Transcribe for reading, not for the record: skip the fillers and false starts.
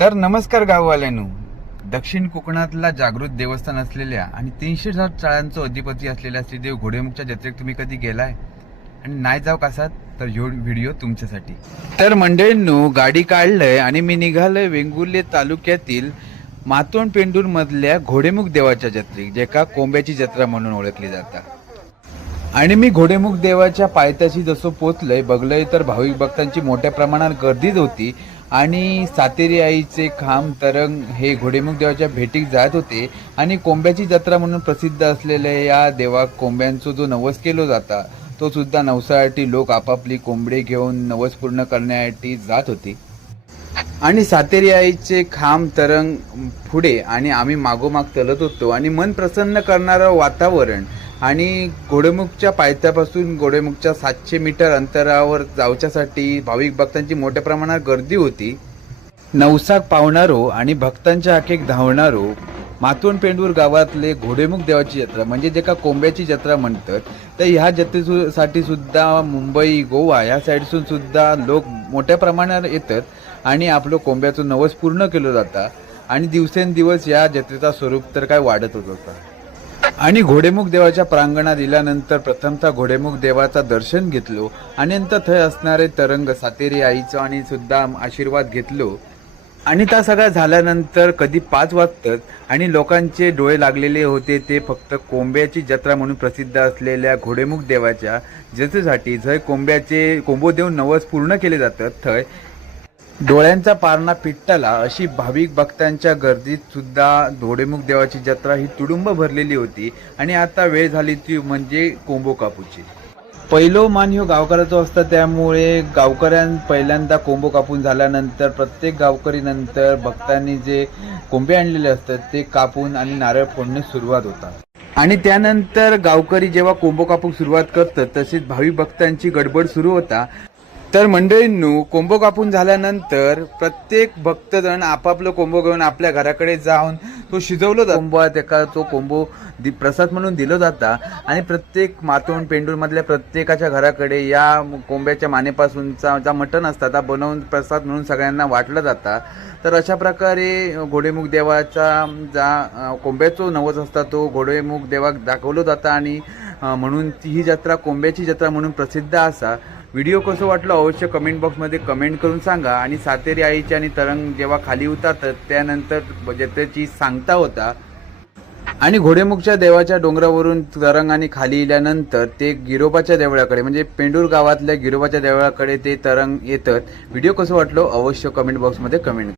तर नमस्कार गाववाल्यांनो. दक्षिण कोकणातला जागृत देवस्थान असलेल्या आणि 360 चाळांचं अधिपती असलेल्या श्रीदेव घोडेमुखच्या जत्रेत तुम्ही कधी गेलाय आणि नाही जाऊ कसात तर ह्यो व्हिडिओ तुमच्यासाठी. तर मंडळींनो, गाडी काढलंय आणि मी निघालोय वेंगुर्ले तालुक्यातील मातोंड पेंडूर मधल्या घोडेमुख देवाच्या जत्रेत, जे का कोंब्याची जत्रा म्हणून ओळखली जातात. आणि मी घोडेमुख देवाच्या पायथ्याशी जसं पोचलंय बघलंय तर भाविक भक्तांची मोठ्या प्रमाणात गर्दीच होती आणि सातेरी आईचे खांब तरंग हे घोडेमुख देवाच्या भेटीक जात होते. आणि कोंब्याची जत्रा म्हणून प्रसिद्ध असलेल्या या देवाक कोंब्यांचा जो नवस केला जाता तो सुद्धा नवसासाठी लोक आपापली कोंबडे घेऊन नवस पूर्ण करण्यासाठी जात होते. आणि सातेरी आईचे खांब तरंग पुढे आणि आम्ही मागोमाग चलत होतो आणि मन प्रसन्न करणारं वातावरण. आणि घोडेमुखच्या पायथ्यापासून घोडेमुखच्या 700 मीटर अंतरावर जाऊच्यासाठी भाविक भक्तांची मोठ्या प्रमाणात गर्दी होती. नवसाक पावणारो आणि भक्तांच्या हाकेक धावणारो मातोंड पेंडूर गावातले घोडेमुख देवाची जत्रा म्हणजे जे का कोंब्याची जत्रा म्हणतात. तर ह्या जत्रेसाठी सुद्धा मुंबई गोवा या साईडसून सुद्धा लोक मोठ्या प्रमाणात येतात आणि आपलं कोंब्याचं नवस पूर्ण केलं जातं. आणि दिवसेंदिवस या जत्रेचा स्वरूप तर काय वाढत होता. आणि घोडेमुख देवाच्या प्रांगणात दिल्यानंतर प्रथमतः घोडेमुख देवाचा दर्शन घेतलो आणि नंतर थंय असणारे तरंग सातेरी आईचा आणि सुद्धा आशीर्वाद घेतलो. आणि त्या सगळ्या झाल्यानंतर कधी 5 वाजतात आणि लोकांचे डोळे लागलेले होते ते फक्त कोंब्याची जत्रा म्हणून प्रसिद्ध असलेल्या घोडेमुख देवाच्या जत्रेसाठी. जय कोंबो देऊन नवस पूर्ण केले जातात थंय डोळ्यांचा पारणा पिट्टला अशी भाविक भक्तांच्या गर्दीत सुद्धा घोडेमुख देवाची जत्रा ही तुडुंब भरलेली होती. आणि आता वेळ झाली ती म्हणजे कोंबो कापूची. पहिलो मान ह्यो गावकऱ्याचो असता, त्यामुळे गावकऱ्यां पहिल्यांदा कोंबो कापून झाल्यानंतर प्रत्येक गावकरी नंतर भक्तांनी जे कोंबे आणलेले असतात ते कापून आणि नारळ फोडण्यास सुरुवात होतात. आणि त्यानंतर गावकरी जेव्हा कोंबो कापूक सुरुवात करतात तसेच भाविक भक्तांची गडबड सुरू होता. तर मंडळींनो, कोंबो कापून झाल्यानंतर प्रत्येक भक्तजण आपापलं कोंबो घेऊन आपल्या घराकडे जाऊन तो शिजवला जातो. कोंबा त्याका तो कोंबो प्रसाद म्हणून दिला जाता आणि प्रत्येक मातोंड पेंडूरमधल्या प्रत्येकाच्या घराकडे या कोंब्याच्या मानेपासूनचा जा मटण असतात त्या बनवून प्रसाद म्हणून सगळ्यांना वाटला जाता. तर अशा प्रकारे घोडेमुख देवाचा जा कोंब्याचा नवस असता तो घोडेमुख देवाक दाखवलं जातं आणि म्हणून ही जत्रा कोंब्याची जत्रा म्हणून प्रसिद्ध असा. व्हिडिओ कसं वाटलं अवश्य कमेंट बॉक्समध्ये कमेंट करून सांगा. आणि सातेरी आईची आणि तरंग जेव्हा खाली उतरतात त्यानंतर जत्रेची सांगता होता. आणि घोडेमुखच्या देवाच्या डोंगरावरून तरंग आणि खाली इल्यानंतर ते गिरोबाच्या देवळाकडे म्हणजे पेंडूर गावातल्या गिरोबाच्या देवळाकडे ते तरंग येतात. व्हिडिओ कसं वाटलं अवश्य कमेंट बॉक्समध्ये कमेंट